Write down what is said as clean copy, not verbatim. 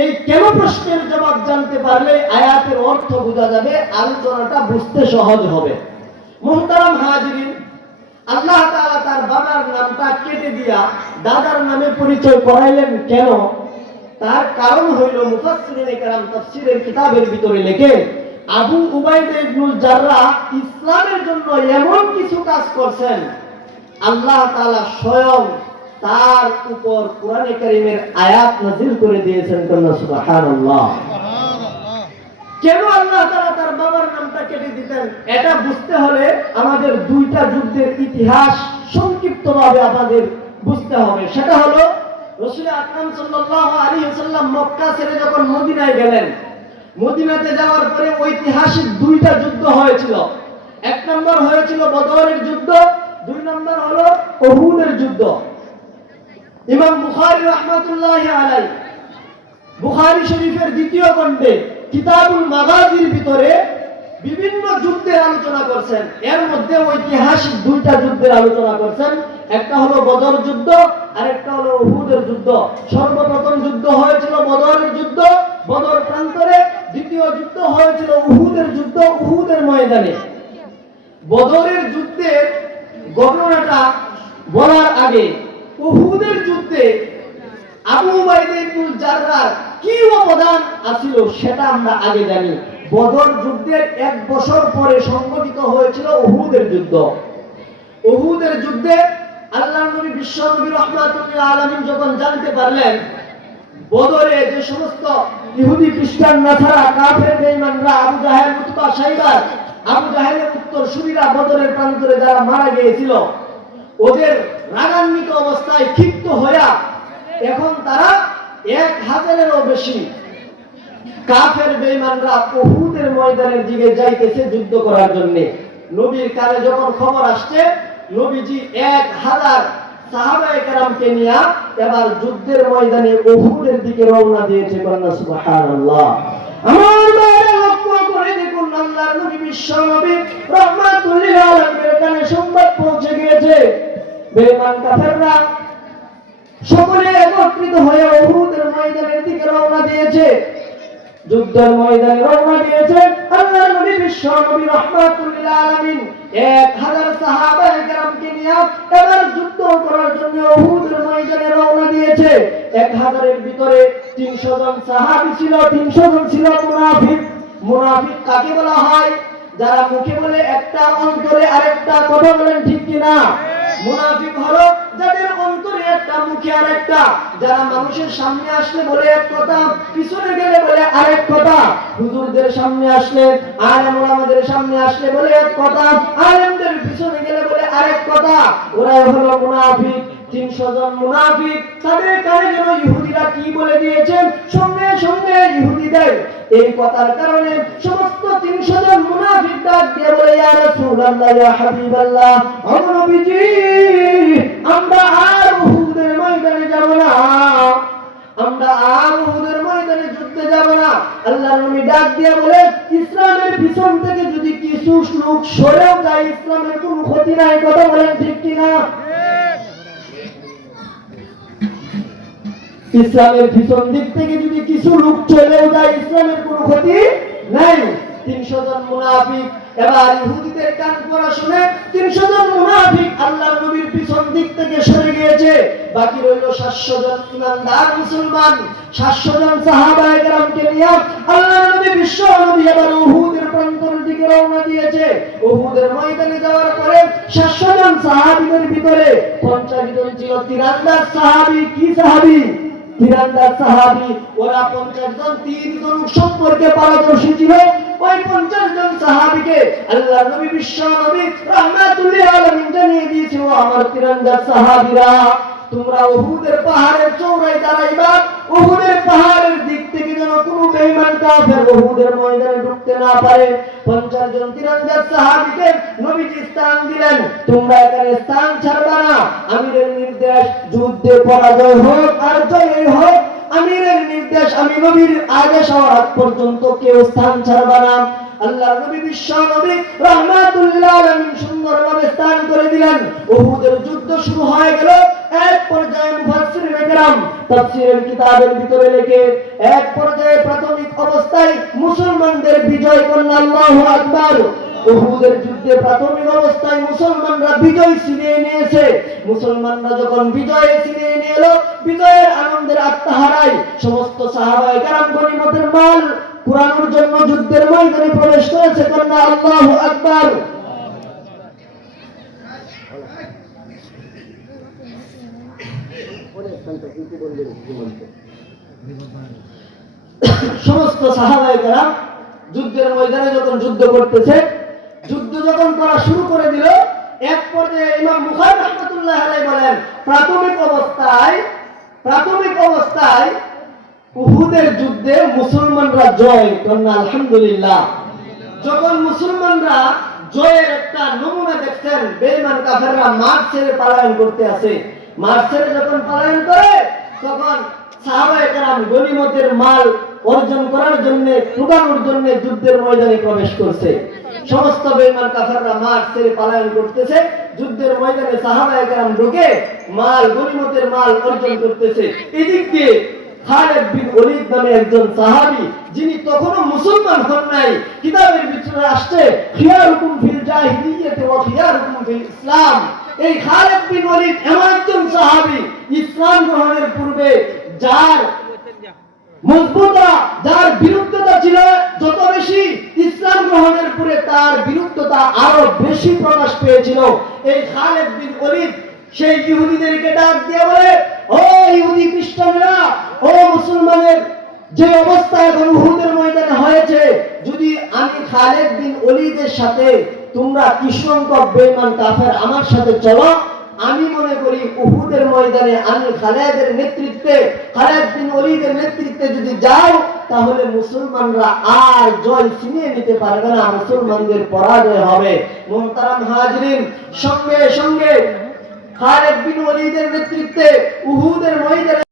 এই কেন প্রশ্নের জবাব জানতে পারলে আয়াতের অর্থ বোঝা যাবে, আলোচনাটা বুঝতে সহজ হবে। মুহতারাম হাজিরিন, আল্লাহ তাআলা তার বাবার নামটা কেটে দিয়া দাদার নামে পরিচয় করাইলেন কেন? তার কারণ হইল মুফাসসিরিনে কেরাম তাফসীরের কিতাবের ভিতরে লেখে, আবু উবাইদা ইবনুল জাররাহ ইসলামের জন্য এমন কিছু কাজ করছেন, আল্লাহ তাআলা স্বয়ং তার উপর কোরআনে কারীমের আয়াত নাযিল করে দিয়েছেন। সুবহানাল্লাহ। কেন আল্লাহ তাআলা তার বাবার নামটা কেটে দিতেন, এটা বুঝতে হলে আমাদের দুইটা যুদ্ধের ইতিহাস সংক্ষিপ্তভাবে আমাদের বুঝতে হবে। সেটা হলো রাসূল আকরাম সাল্লাল্লাহু আলাইহি ওয়াসাল্লাম মক্কা ছেড়ে যখন মদিনায় গেলেন, মদিনাতে যাওয়ার পরে ঐতিহাসিক দুইটা যুদ্ধ হয়েছিল। এক নম্বর হয়েছিল বদরের যুদ্ধ, দুই নম্বর হলো উহুদের যুদ্ধ। ইমাম বুখারী রাহমাতুল্লাহি আলাইহি বুখারী শরীফের দ্বিতীয় খণ্ডে কিতাবুল মাগাজির ভিতরে বিভিন্ন যুদ্ধের আলোচনা করছেন। এর মধ্যে ঐতিহাসিক দুইটা যুদ্ধের আলোচনা করছেন। একটা হলো বদর যুদ্ধ আর একটা হলো উহুদের যুদ্ধ। সর্বপ্রথম যুদ্ধ হয়েছিল বদরের যুদ্ধ, বদর প্রান্তরে। দ্বিতীয় যুদ্ধ হয়েছিল উহুদের যুদ্ধ, উহুদের ময়দানে। বদরের যুদ্ধের ঘটনাটা বলার আগে উহুদের যুদ্ধে আবু উবাইদা ইবনুল জাররাহ কি অবদান আছিল সেটা আমরা আগে জানি। বদর যুদ্ধের 1 বছর পরে সংঘটিত হয়েছিল উহুদের যুদ্ধ। উহুদের যুদ্ধে আল্লাহর নবী বিশ্বনবী রাহমাতুল লিল আলামিন যখন জানতে পারলেন বদরে যে সমস্ত ইহুদি খ্রিস্টান নাসারা কাফের বেঈমানরা আবু জাহেল উতবা শাইবা আবু জাহেলের উত্তরসূরিরা বদরের প্রান্তরে যারা মারা গিয়েছিল, ওদের রাগান্বিত অবস্থায় ক্ষিপ্ত হয়ে এখন তারা 1000-এরও বেশি কাফের বেঈমানরা উহুদের ময়দানের দিকে যাইতেছে যুদ্ধ করার জন্য। নবীর কানে যখন খবর আসছে, নবীজি 1000 সাহাবায়ে কেরামকে নিয়ে এবার যুদ্ধের ময়দানে উহুদের দিকে রওনা দিয়েছে। সুবহানাল্লাহ। আমার বাইরে লক্ষ্য করে দেখুন, আল্লাহর নবী বিশ্বনবী রাহমাতুল লিল আলামিনের কানে সংবাদ পৌঁছে গিয়েছে, বেঈমান কাফেররা সকলে একত্রিত হয়ে উহুদের ময়দানের দিকে রওনা দিয়েছে। যুদ্ধের ময়দানে রওনা দিয়েছে আল্লাহর নবী বিশ্বনবী রাহমাতুল লিল আলামিন 1000 সাহাবায়ে কেরামকে নিয়ে এবার যুদ্ধ করার জন্য উহুদের ময়দানে রওনা দিয়েছে। 1000-এর ভিতরে 300 জন সাহাবী ছিল, 300 জন ছিল মুনাফিক। মুনাফিক কাকে বলা হয়? যারা মুখে বলে একটা, অন্তরে আরেকটা। কথা বলেন ঠিক কিনা? মুনাফিক হলো যাদের অন্তরে একটা, মুখে আরেকটা। যারা মানুষের সামনে আসলে বলে এক কথা, পিছনে গেলে বলে আরেক কথা। হুজুরদের সামনে আসলে, আলেম ওলামাদের সামনে আসলে বলে এক কথা, আলেমদের পিছনে গেলে বলে আরেক কথা। ওরাই হলো মুনাফিক। 300 জন মুনাফিক, তাদের কানে যেন ইহুদিরা কি বলে দিয়েছে, সঙ্গে সঙ্গে ইহুদিদের এই কথার কারণে সমস্ত 300 জন মুনাফিক ডাক দিয়ে বলে, ইয়া রাসূলুল্লাহ, ইয়া হাবিবাল্লাহ, ও নবীজি, আমরা আর উহুদের ময়দানে যাব না, আমরা আর উহুদের ময়দানে যুদ্ধে যাব না। আল্লাহর নবী ডাক দিয়ে বলে, ইসলামের পিছন থেকে যদি কিছু লোক সরেও যায়, ইসলামের কোনো ক্ষতি নাই। কথা বলেন ঠিক কিনা? ইসলামের পিছন দিক থেকে যদি কিছু লোক চলেও যায়, ইসলামের কোনো ক্ষতি নাই। 300 জন মুনাফিক এবার ইহুদিদের কান পড়া শুনে 300 জন মুনাফিক আল্লাহর নবীর পিছন দিক থেকে সরে গিয়েছে। বাকি রইল 700 জন ইমানদার মুসলমান। 700 জন সাহাবায়ে কেরামকে নিয়ে আল্লাহর নবী বিশ্বনবী এবার উহুদের প্রান্তরের দিকে রওনা দিয়েছে। উহুদের ময়দানে যাওয়ার পরে 700 জন সাহাবীদের ভিতরে 50 জন ছিল তীরন্দাজ সাহাবী। কি সাহাবী? তীরন্দাজ সাহাবী। ওরা 50 জন তীর ধনুক সম্পর্কে পারদর্শী ছিল। ওই 50 জন সাহাবীকে আল্লাহর নবী বিশ্বনবী রাহমাতুল লিল আলামিন জানিয়ে দিয়েছে, ও আমার তীরন্দাজ সাহাবীরা, তোমরা উহুদের পাহাড়ের চওড়ায় দাঁড়াইবা। উহুদের পাহাড়ের দিক থেকে যেন কোনো বেঈমান কাফের উহুদের ময়দানে ঢুকতে না পারে। 50 জন তীরন্দাজ সাহাবীকে নবীজি স্থান দিলেন, তোমরা এখানে স্থান ছাড়বা না। আমিরের নির্দেশ, যুদ্ধে পরাজয় হোক আর জয় হোক, আমিরের নির্দেশ, আমি নবীর আদেশ হওয়ার আগ পর্যন্ত কেউ স্থান ছাড়বা না। আল্লাহর নবী বিশ্বনবী রাহমাতুল লিল আলামিন সুন্দরভাবে স্থান করে দিলেন। উহুদের যুদ্ধ শুরু হয়ে গেল। এক পর্যায়ে মুফাসসিরিনে কেরাম তাফসীরের কিতাবের ভিতরে লেখে এক পর্যায়ে প্রাথমিক অবস্থায় মুসলমানদের বিজয় কন্যা আল্লাহু আকবার। উহুদের যুদ্ধে প্রাথমিক অবস্থায় মুসলমানরা বিজয় ছিনিয়ে নিয়েছে। মুসলমানরা যখন বিজয় ছিনিয়ে নিয়ে এলো, বিজয়ের আনন্দের আত্মহারায় সমস্ত সাহাবায়ে কেরাম গনিমতের মাল কুরানোর জন্য যুদ্ধের ময়দানে প্রবেশ করেছে। কন্যা আল্লাহু আকবার। সমস্ত সাহাবায়ে কেরাম যুদ্ধের ময়দানে যখন যুদ্ধ করতেছে, যুদ্ধ যখন করা শুরু করে দিল, এক পর্যায়ে ইমাম বুখারী রাহমাতুল্লাহ আলাইহি বলেন প্রাথমিক অবস্থায় উহুদের যুদ্ধে মুসলমানরা জয় করেন, আলহামদুলিল্লাহ। যখন মুসলমানরা জয়ের একটা নমুনা দেখছেন, বেঈমান কাফেররা মাঠ ছেড়ে পলায়ন করতে আছে। মাঠ ছেড়ে যখন পলায়ন করে, তখন সাহাবায়ে কেরাম গনিমতের মাল অর্জন করার জন্য, লুটানোর জন্য যুদ্ধের ময়দানে প্রবেশ করছে। সমস্ত বেঈমান কাফেররা মাঠ ছেড়ে পলায়ন করতেছে, যুদ্ধের ময়দানে সাহাবায়ে কেরাম ঢুকে মাল, গনিমতের মাল অর্জন করতেছে। এদিক দিয়ে খালিদ বিন ওলীদ নামে একজন সাহাবী, যিনি তখনো মুসলমান হন নাই, কিতাবের ভিতরে আসছে খিয়ারুকুম ফিল জাহিলিয়াতি ওয়া খিয়ারুকুম ফিল ইসলাম। এই খালিদ বিন ওলীদ এমন একজন সাহাবী, ইসলাম গ্রহণের পূর্বে যার মজবুতা, যার বিরুদ্ধতা ছিল যত বেশি, ইসলাম গ্রহণের পরে তার বিরুদ্ধতা আরো বেশি প্রকাশ পেয়েছিল। এই খালিদ বিন ওলীদ সেই ইহুদিদেরকে ডাক দিয়ে বলে, ও ইহুদি খ্রিস্টানরা, ও মুসলমানের যে অবস্থা এখন উহুদের ময়দানে হয়েছে, যদি আমি খালিদ বিন ওলীদের সাথে তোমরা কি সংখ্যক বেঈমান কাফের আমার সাথে চলো, আমি মনে করি উহুদের ময়দানে আমি খালিদ বিন ওলীদের নেতৃত্বে যদি যাও, তাহলে মুসলমানরা আর জয় ছিনিয়ে নিতে পারবে না, মুসলমানদের পরাজয় হবে। মুহতারাম হাজিরিন, সঙ্গে সঙ্গে খালিদ বিন ওলীদের নেতৃত্বে উহুদের ময়দানে